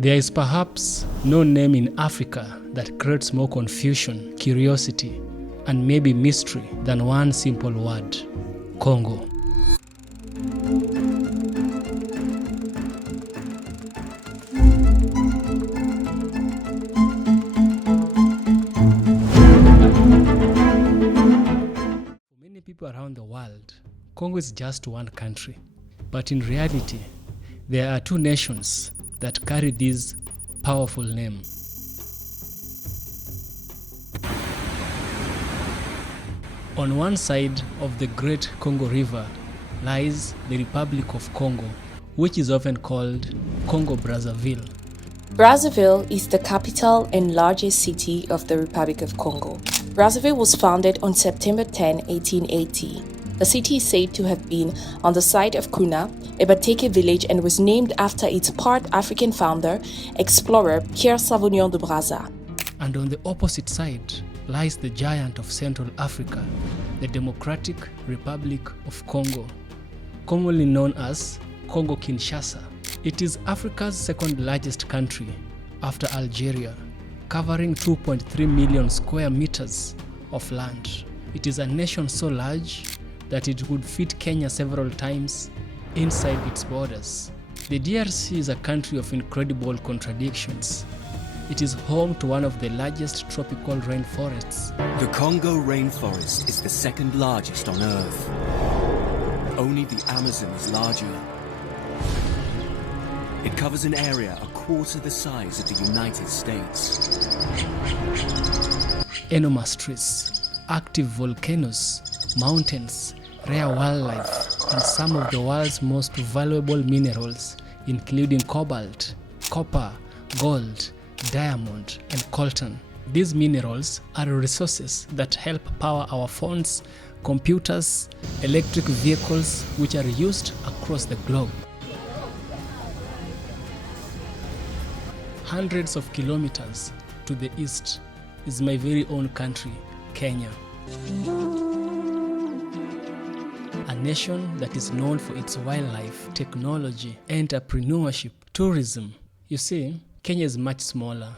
There is perhaps no name in Africa that creates more confusion, curiosity, and maybe mystery than one simple word: Congo. For many people around the world, Congo is just one country. But in reality, there are two nations that carry this powerful name. On one side of the great Congo River lies the Republic of Congo, which is often called Congo-Brazzaville. Brazzaville is the capital and largest city of the Republic of Congo. Brazzaville was founded on September 10, 1880. The city is said to have been on the site of Kuna, a Bateke village, and was named after its part African founder, explorer Pierre Savognin de Brazza. And on the opposite side lies the giant of Central Africa, the Democratic Republic of Congo, commonly known as Congo-Kinshasa. It is Africa's second largest country after Algeria, covering 2.3 million square meters of land. It is a nation so large that it would fit Kenya several times inside its borders. The DRC is a country of incredible contradictions. It is home to one of the largest tropical rainforests. The Congo rainforest is the second largest on Earth. Only the Amazon is larger. It covers an area a quarter the size of the United States. Enormous trees, active volcanoes, mountains, rare wildlife, and some of the world's most valuable minerals, including cobalt, copper, gold, diamond, and coltan. These minerals are resources that help power our phones, computers, electric vehicles, which are used across the globe. Hundreds of kilometers to the east is my very own country, Kenya. A nation that is known for its wildlife, technology, entrepreneurship, tourism. You see, Kenya is much smaller,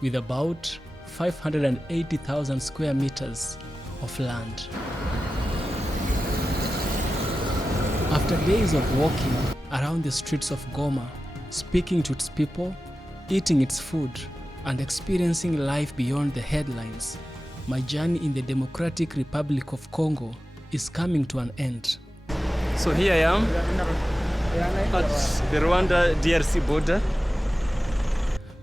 with about 580,000 square meters of land. After days of walking around the streets of Goma, speaking to its people, eating its food, and experiencing life beyond the headlines, my journey in the Democratic Republic of Congo is coming to an end. So here I am at the Rwanda-DRC border.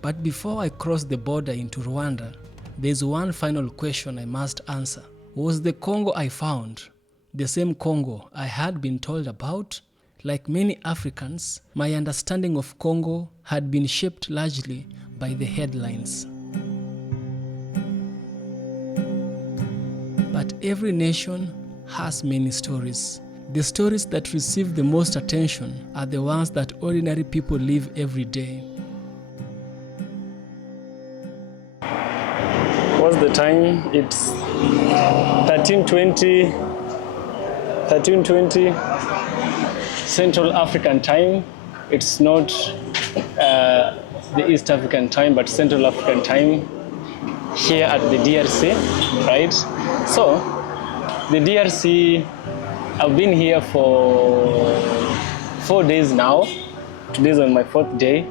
But before I cross the border into Rwanda, there's one final question I must answer. Was the Congo I found the same Congo I had been told about? Like many Africans, my understanding of Congo had been shaped largely by the headlines. But every nation has many stories. The stories that receive the most attention are the ones that ordinary people live every day. What's the time? It's 13:20 Central African time. It's not the East African time, but Central African time here at the DRC, right? So, the DRC, I've been here for 4 days now. Today's on my 4th day.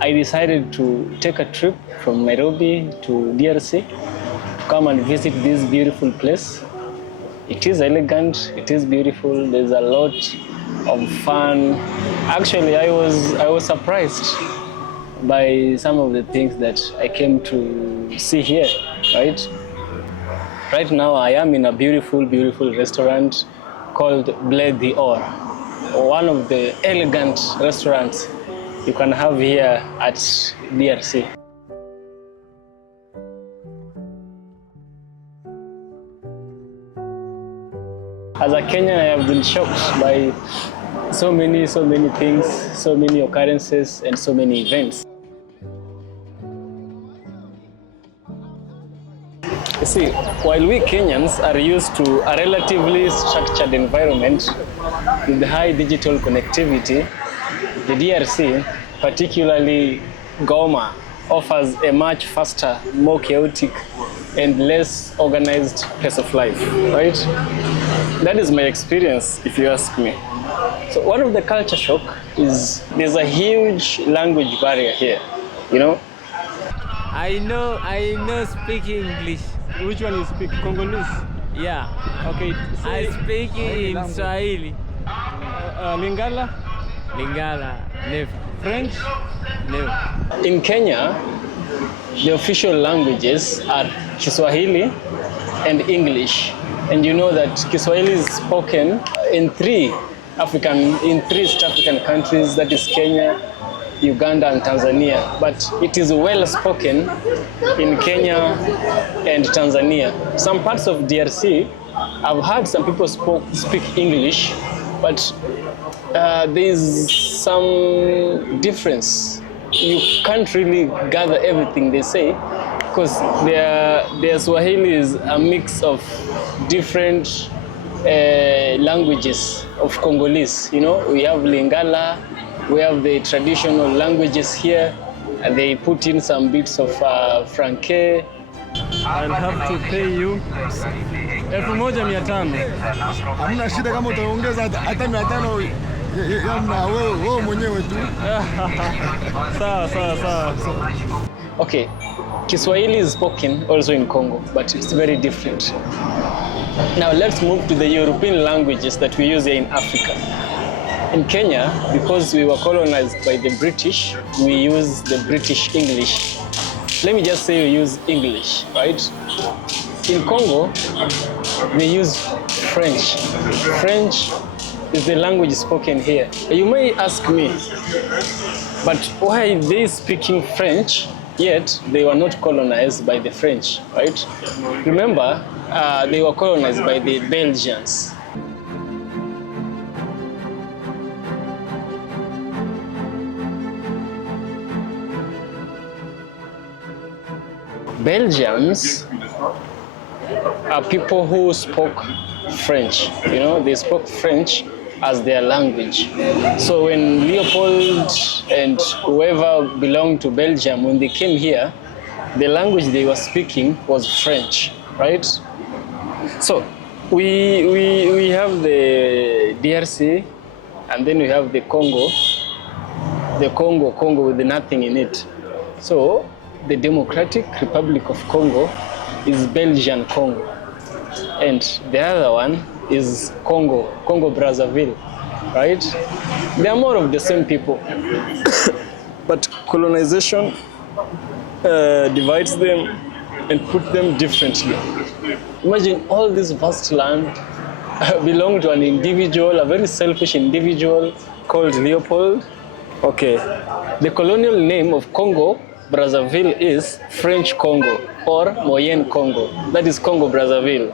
I decided to take a trip from Nairobi to DRC, come and visit this beautiful place. It is elegant, it is beautiful, there's a lot of fun. Actually, I was surprised by some of the things that I came to see here, right? Right now, I am in a beautiful, beautiful restaurant called Bled the Or, one of the elegant restaurants you can have here at DRC. As a Kenyan, I have been shocked by so many things, so many occurrences, and so many events. You see, while we Kenyans are used to a relatively structured environment with high digital connectivity, the DRC, particularly Goma offers a much faster, more chaotic, and less organized pace of life, right? That is my experience, if you ask me. So one of the culture shock is there's a huge language barrier here, you know? I know speak English. Which one you speak? Congolese? Yeah. Okay. I speak in Swahili. Lingala? Lingala, never. French? Never. In Kenya, the official languages are Kiswahili and English. And you know that Kiswahili is spoken in three East African countries, that is Kenya, Uganda, and Tanzania. But it is well spoken in Kenya and Tanzania. Some parts of DRC, I've heard some people speak English, but there is some difference. You can't really gather everything they say because their Swahili is a mix of different languages of Congolese. You know, we have Lingala, we have the traditional languages here, and they put in some bits of Franke. I'll have to pay you 1500. Hamna shida kama utaongeza hata 500 na wewe mwenyewe tu. Sawa. Okay, Kiswahili is spoken also in Congo, but it's very different. Now let's move to the European languages that we use here in Africa. In Kenya, because we were colonized by the British, we use the British English. Let me just say we use English, right? In Congo, they use French. French is the language spoken here. You may ask me, but why are they speaking French, yet they were not colonized by the French, right? Remember, they were colonized by the Belgians. Belgians are people who spoke French. You know, they spoke French as their language. So when Leopold and whoever belonged to Belgium, when they came here, the language they were speaking was French, right? So we have the DRC, and then we have the Congo with nothing in it. So the Democratic Republic of Congo is Belgian Congo, and the other one is Congo Brazzaville, right? They are more of the same people, but colonization divides them and put them differently. Imagine all this vast land belonged to an individual, a very selfish individual called Leopold. Okay, the colonial name of Congo Brazzaville is French Congo or Moyen Congo. That is Congo Brazzaville.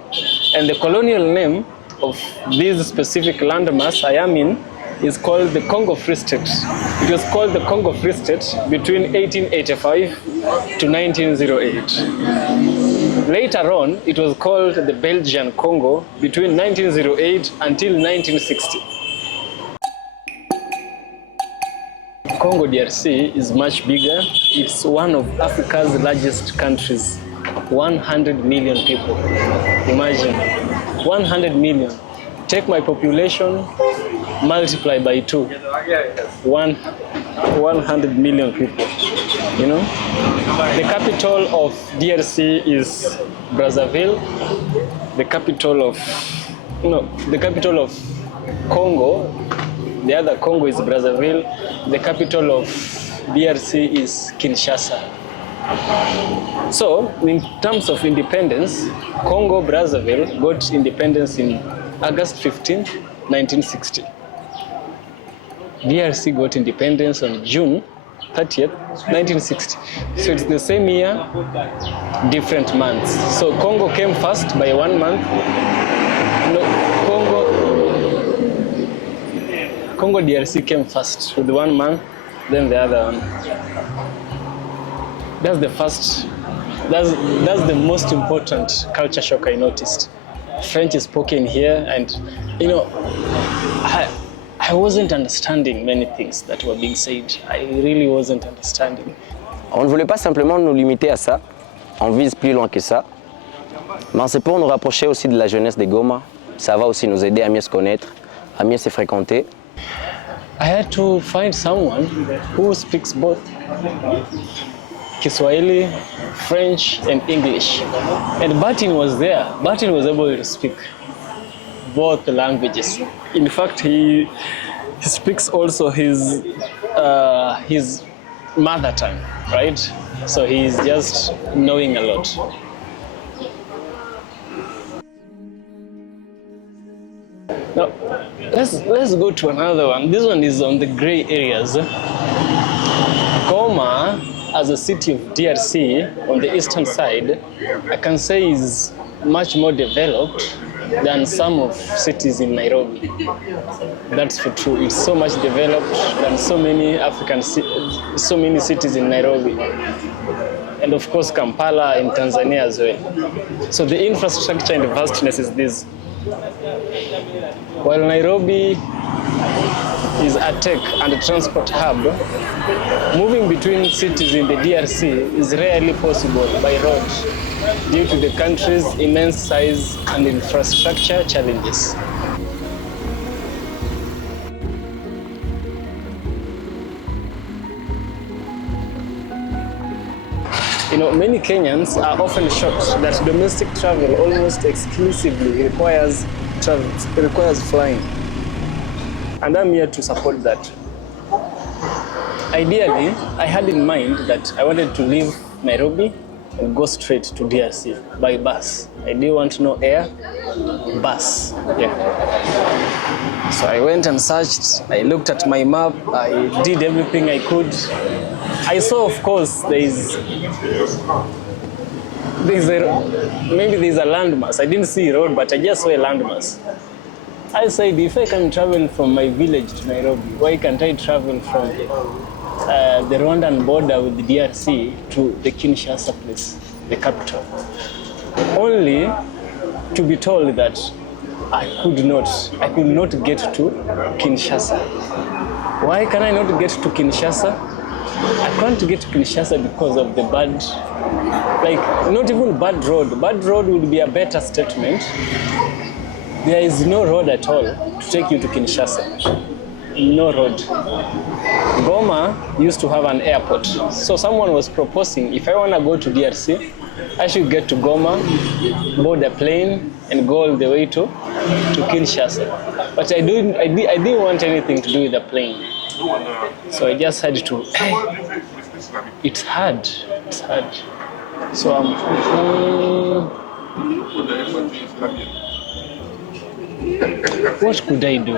And the colonial name of this specific landmass I am in is called the Congo Free State. It was called the Congo Free State between 1885 to 1908. Later on, it was called the Belgian Congo between 1908 until 1960. Congo DRC is much bigger. It's one of Africa's largest countries. 100 million people. Imagine, 100 million. Take my population, multiply by 2. 100 million people, you know? The capital of DRC is Brazzaville. The capital of Congo, the other Congo is Brazzaville. The capital of DRC is Kinshasa. So, in terms of independence, Congo Brazzaville got independence in August 15, 1960. DRC got independence on June 30th, 1960. So it's the same year, different months. So Congo came first by 1 month. No, Congo DRC came first with 1 month, then the other one. That's the first, that's the most important culture shock I noticed. French is spoken here, and you know, I I wasn't understanding many things that were being said. I really wasn't understanding. On ne voulait pas simplement nous limiter à ça, on vise plus loin que ça. Mais c'est pour nous rapprocher aussi de la jeunesse des Goma. Ça va aussi nous aider à mieux se connaître, à mieux se fréquenter. I had to find someone who speaks both Kiswahili, French, and English. And Martin was there. Martin was able to speak both languages. In fact, he speaks also his mother tongue, right? So he's just knowing a lot. Now, let's go to another one. This one is on the gray areas. Goma, as a city of DRC on the eastern side, I can say is much more developed than some of cities in Nairobi. That's for true. It's so much developed than so many cities in Nairobi. And of course Kampala in Tanzania as well. So the infrastructure and the vastness is this. While Nairobi is a tech and a transport hub, moving between cities in the DRC is rarely possible by road due to the country's immense size and infrastructure challenges. Many Kenyans are often shocked that domestic travel almost exclusively requires flying. And I'm here to support that. Ideally, I had in mind that I wanted to leave Nairobi and go straight to DRC by bus. I didn't want no air, bus. Yeah. So I went and searched, I looked at my map, I did everything I could. I saw, of course, maybe there's a landmass. I didn't see a road, but I just saw a landmass. I said, if I can travel from my village to Nairobi, why can't I travel from the Rwandan border with the DRC to the Kinshasa place, the capital? Only to be told that I could not get to Kinshasa. Why can I not get to Kinshasa? I can't get to Kinshasa because of the bad, not even bad road. Bad road would be a better statement. There is no road at all to take you to Kinshasa. No road. Goma used to have an airport. So someone was proposing, if I want to go to DRC, I should get to Goma, board a plane, and go all the way to Kinshasa. But I didn't want anything to do with the plane. So I just had to, it's hard. So what could I do?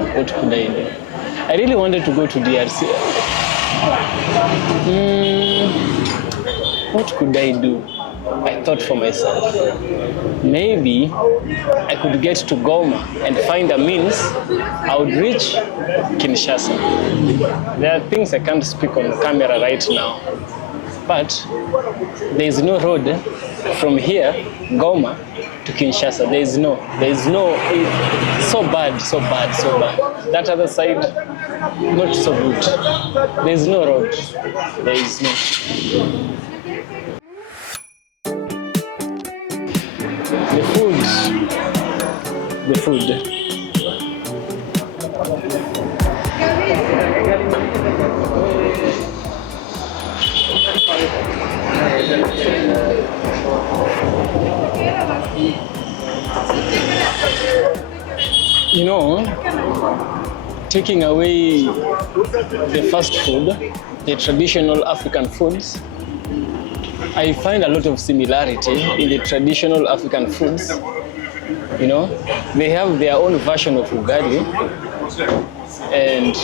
I really wanted to go to DRC. What could I do? I thought for myself, maybe I could get to Goma and find a means I would reach Kinshasa. There are things I can't speak on camera right now, but there is no road from here, Goma, to Kinshasa. There is no, so bad. That other side, not so good. There is no road. There is no. The food. Taking away the fast food, the traditional African foods, I find a lot of similarity in the traditional African foods. They have their own version of ugali, and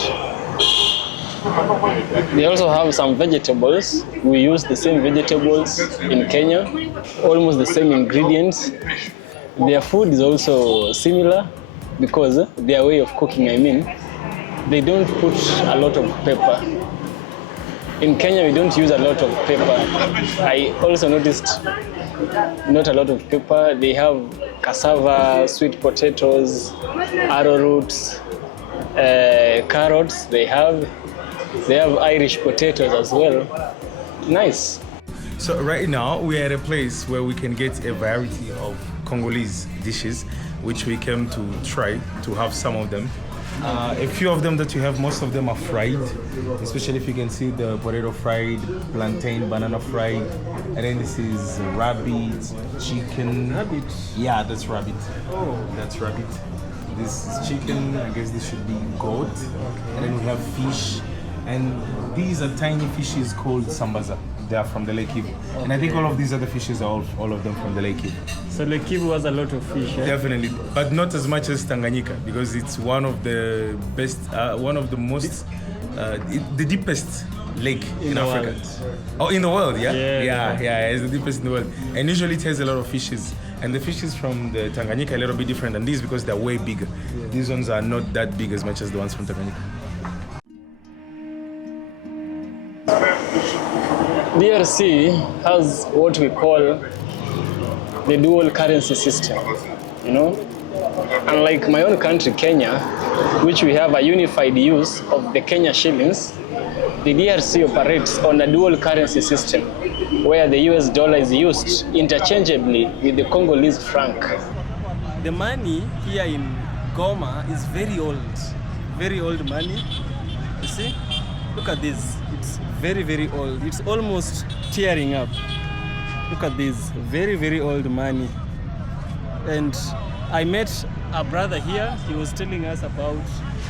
they also have some vegetables. We use the same vegetables in Kenya, almost the same ingredients. Their food is also similar because their way of cooking, they don't put a lot of pepper. In Kenya, we don't use a lot of pepper. I also noticed not a lot of pepper. They have cassava, sweet potatoes, arrowroots, carrots. They have Irish potatoes as well. Nice. So right now we are at a place where we can get a variety of Congolese dishes, which we came to try to have some of them. A few of them that you have, most of them are fried, especially if you can see the potato fried, plantain, banana fried, and then this is rabbit, chicken. Rabbit? Yeah, that's rabbit. Oh. That's rabbit. This is chicken, I guess this should be goat. Okay. And then we have fish. And these are tiny fishes called sambaza. They are from the Lake Kivu. Okay. And I think all of these other fishes are all of them from the Lake Kivu. So Lake Kivu has a lot of fish, eh? Definitely, but not as much as Tanganyika, because it's one of the best, one of the most, the deepest lake in Africa. World. Oh, in the world, yeah? Yeah. It's the deepest in the world. And usually it has a lot of fishes. And the fishes from the Tanganyika are a little bit different than these because they're way bigger. Yeah. These ones are not that big as much as the ones from Tanganyika. DRC has what we call the dual currency system, you know? Unlike my own country, Kenya, which we have a unified use of the Kenya shillings, the DRC operates on a dual currency system where the US dollar is used interchangeably with the Congolese franc. The money here in Goma is very old money. You see? Look at this. It's very, very old. It's almost tearing up. Look at this. Very, very old money. And I met a brother here. He was telling us about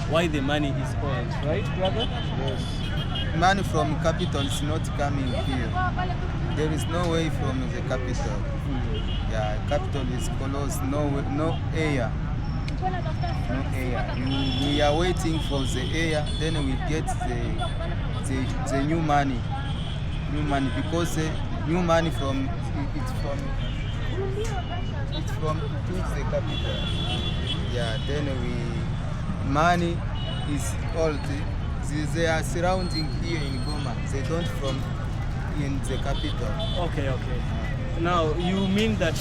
why the money is old. Right, brother? Yes. Money from capital is not coming here. There is no way from the capital. Yeah, capital is closed. No air. No air. We are waiting for the air. Then we get the new money. New money because the new money from to the capital. Yeah. Then money is old. They are surrounding here in Goma. They don't from in the capital. Okay. Now you mean that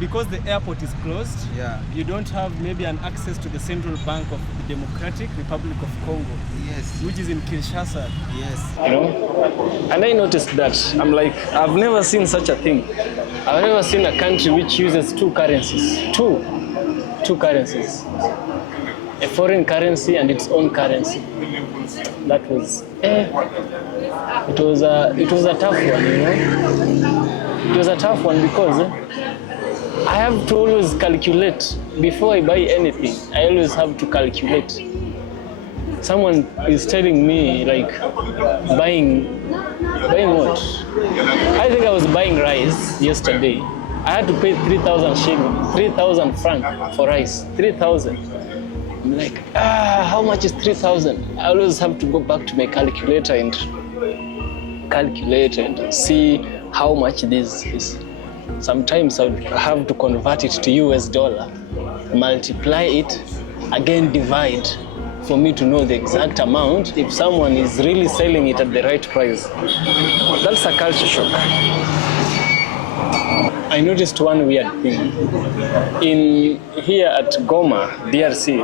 because the airport is closed, yeah, you don't have maybe an access to the central bank of the Democratic Republic of Congo. Yes. Which is in Kinshasa. Yes. You know? And I noticed that. I'm like, I've never seen such a thing. I've never seen a country which uses two currencies. Two currencies. A foreign currency and its own currency. That was it was a tough one, you know. It was a tough one because I have to always calculate before I buy anything. I always have to calculate. Someone is telling me like buying what? I think I was buying rice yesterday. I had to pay 3,000 shillings, 3,000 francs for rice. 3,000. I'm like, how much is 3,000? I always have to go back to my calculator and calculate and see how much this is. Sometimes I have to convert it to US dollar, multiply it, again divide for me to know the exact amount if someone is really selling it at the right price. That's a culture shock. I noticed one weird thing. Here at Goma, DRC,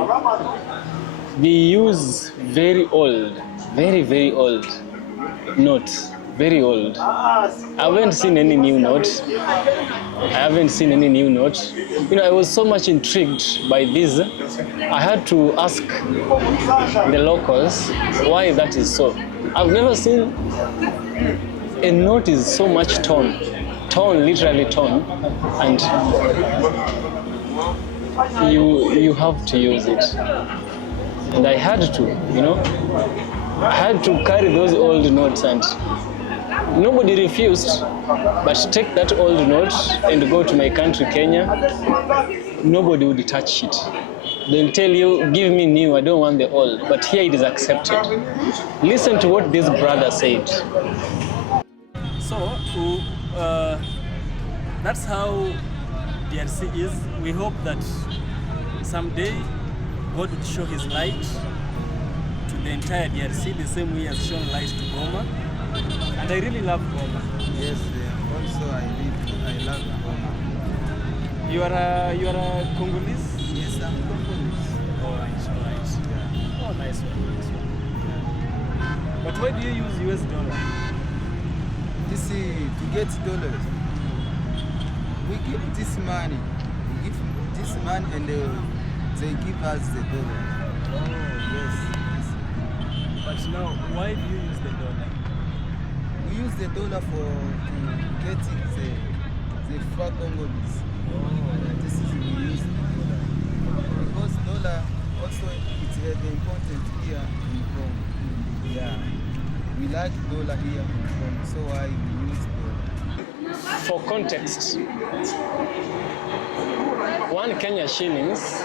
they use very old, very old notes. Very old. I haven't seen any new notes. You know, I was so much intrigued by this. I had to ask the locals why that is so. I've never seen a note is so much torn, literally torn, and you have to use it. And I had to, you know, I had to carry those old notes, and nobody refused, but take that old note and go to my country, Kenya, nobody would touch it. They'll tell you, give me new, I don't want the old, but here it is accepted. Listen to what this brother said. So, that's how DRC is. We hope that someday God would show his light to the entire DRC, the same way he has shown light to Goma. And I really love Goma. Yes, also I love Goma. You are a Congolese? Yes, I'm Congolese. All right. Oh, nice one, nice one. But why do you use US dollar? This to get dollars. We give this money. We give this money and they give us the dollar. Oh, yes. But now, why do you use the dollar? We use the dollar for to get the far Congolese. This is we use the dollar. Because dollar also it's important here in Congo. Yeah. We like dollar here in Congo, so why we use dollar. For context, 1 Kenya shillings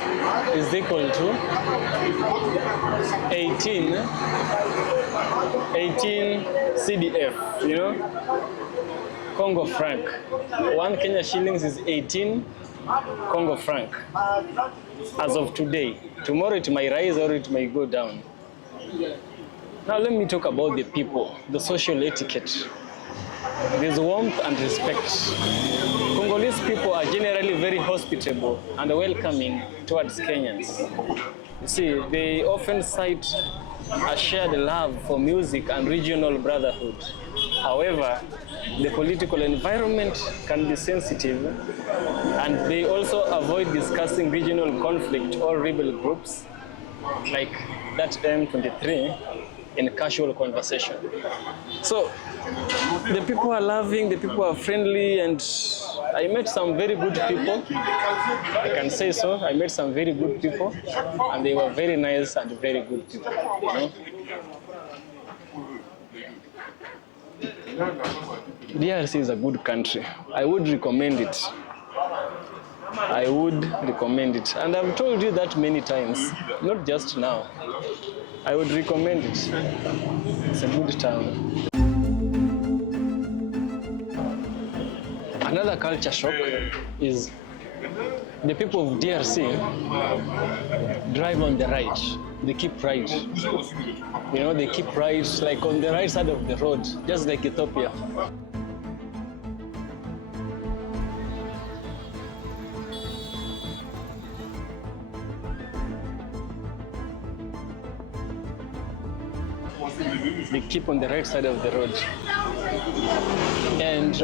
is equal to 18 CDF, you know, Congo franc. 1 Kenya shillings is 18 Congo franc as of today. Tomorrow it might rise or it might go down. Now let me talk about the people, the social etiquette. There's warmth and respect. Congolese people are generally very hospitable and welcoming towards Kenyans. You see, they often cite a shared love for music and regional brotherhood. However, the political environment can be sensitive, and they also avoid discussing regional conflict or rebel groups like that M23 in casual conversation. So the people are loving, the people are friendly, and I met some very good people. I can say so. I met some very good people, and they were very nice and very good people. You know? DRC is a good country. I would recommend it. I would recommend it. And I've told you that many times, not just now. I would recommend it. It's a good town. Another culture shock is the people of DRC drive on the right. They keep right. You know, they keep right, like on the right side of the road, just like Ethiopia. They keep on the right side of the road. And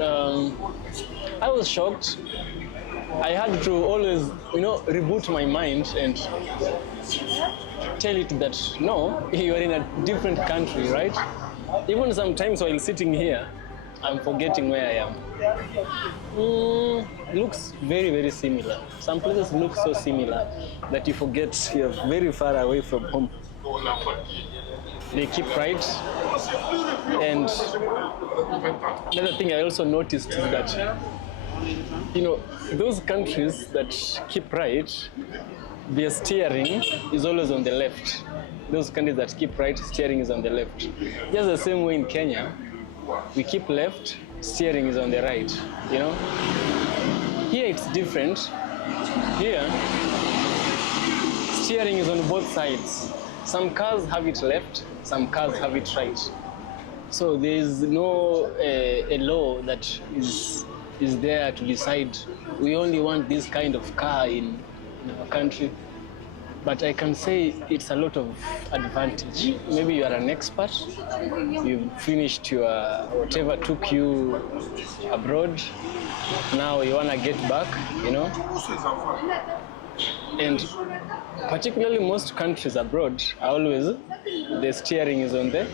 I was shocked. I had to always, reboot my mind and tell it that, no, you are in a different country, right? Even sometimes while sitting here, I'm forgetting where I am. Looks very, very similar. Some places look so similar that you forget you're very far away from home. They keep right. And another thing I also noticed is that, those countries that keep right, their steering is always on the left. Those countries that keep right, steering is on the left. Just the same way in Kenya, we keep left, steering is on the right, Here it's different. Here, steering is on both sides. Some cars have it left, some cars have it right. So there is no a law that is there to decide we only want this kind of car in our country. But I can say it's a lot of advantage. Maybe you are an expert, you've finished your whatever took you abroad, now you want to get back, And particularly most countries abroad are always, the steering is on the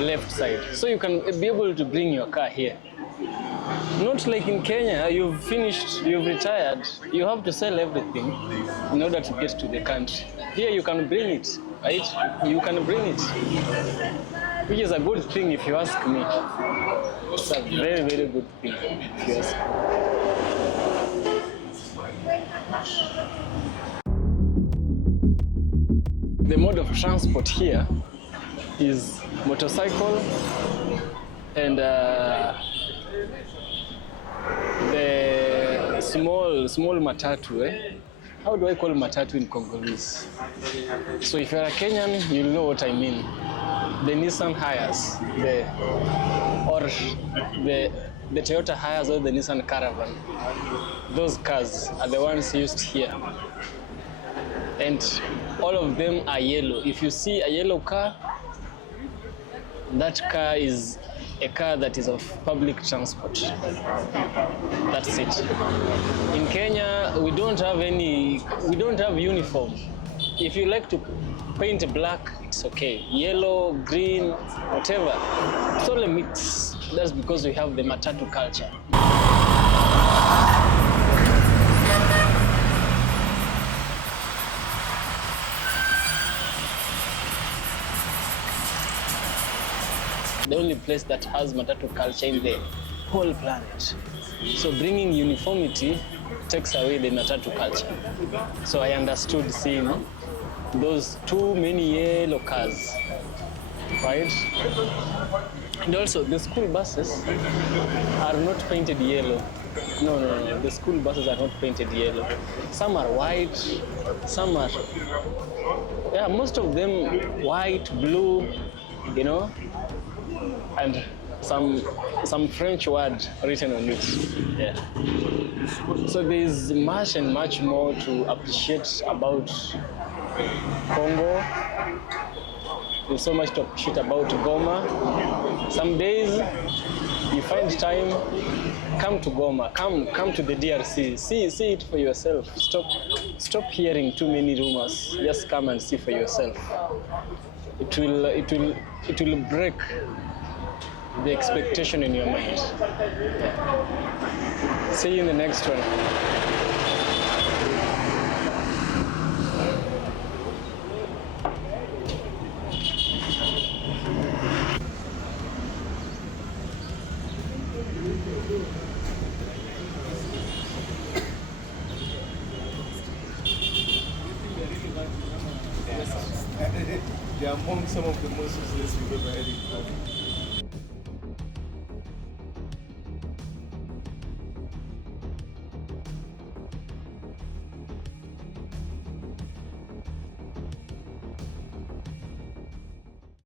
left side. So you can be able to bring your car here. Not like in Kenya, you've finished, you've retired, you have to sell everything in order to get to the country. Here you can bring it, right? You can bring it, which is a good thing if you ask me. It's a very, very good thing if you ask me. The mode of transport here is motorcycle and the small matatu. How do I call matatu in Congolese? So if you're a Kenyan, you'll know what I mean. The Nissan Hiace, the Toyota Hiace or the Nissan Caravan. Those cars are the ones used here. And all of them are yellow. If you see a yellow car, that car is a car that is of public transport. That's it. In Kenya, we don't have uniform. If you like to paint black, it's okay. Yellow, green, whatever. It's all a mix. That's because we have the matatu culture. The only place that has matatu culture in the whole planet. So bringing uniformity takes away the matatu culture. So I understood seeing those too many yellow cars, right? And also the school buses are not painted yellow. No, the school buses are not painted yellow. Some are white, some are, yeah, most of them white, blue, you know, and some French word written on it. Yeah. So there is much and much more to appreciate about Congo. There's so much to appreciate about Goma. Some days you find time, come to Goma, come to the DRC, see it for yourself. Stop hearing too many rumors. Just come and see for yourself. It will break the expectation in your mind. Yeah. See you in the next one. They are among some of the most useless we've ever had in Congo.